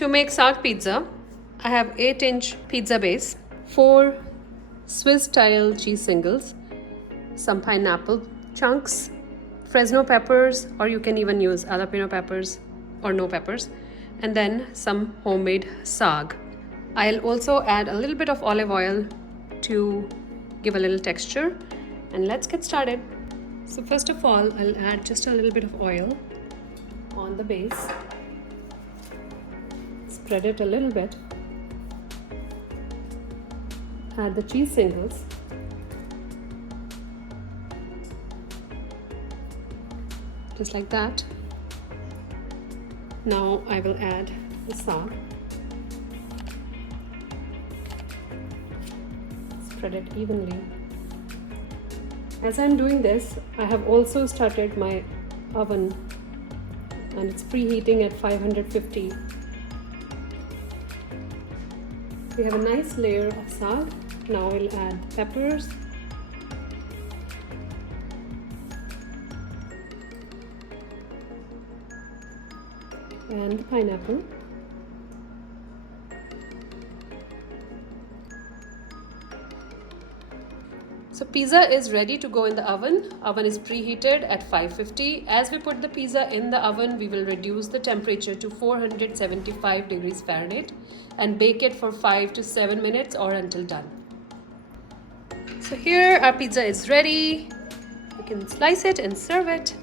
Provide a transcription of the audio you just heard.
To make saag pizza, I have 8-inch pizza base, 4 Swiss style cheese singles, some pineapple chunks, freshno peppers, or you can even use jalapeno peppers or no peppers, and then some homemade saag. I'll also add a little bit of olive oil to give a little texture, and let's get started. So first of all, I'll add just a little bit of oil on the base. Spread it a little bit. Add the cheese singles. Just like that. Now I will add the saag. Spread it evenly. As I'm doing this, I have also started my oven, and it's preheating at 550. We have a nice layer of saag. Now we'll add peppers, and the pineapple. So pizza is ready to go in the oven. Oven is preheated at 550. As we put the pizza in the oven, we will reduce the temperature to 475 degrees Fahrenheit and bake it for 5 to 7 minutes or until done. So here our pizza is ready. You can slice it and serve it.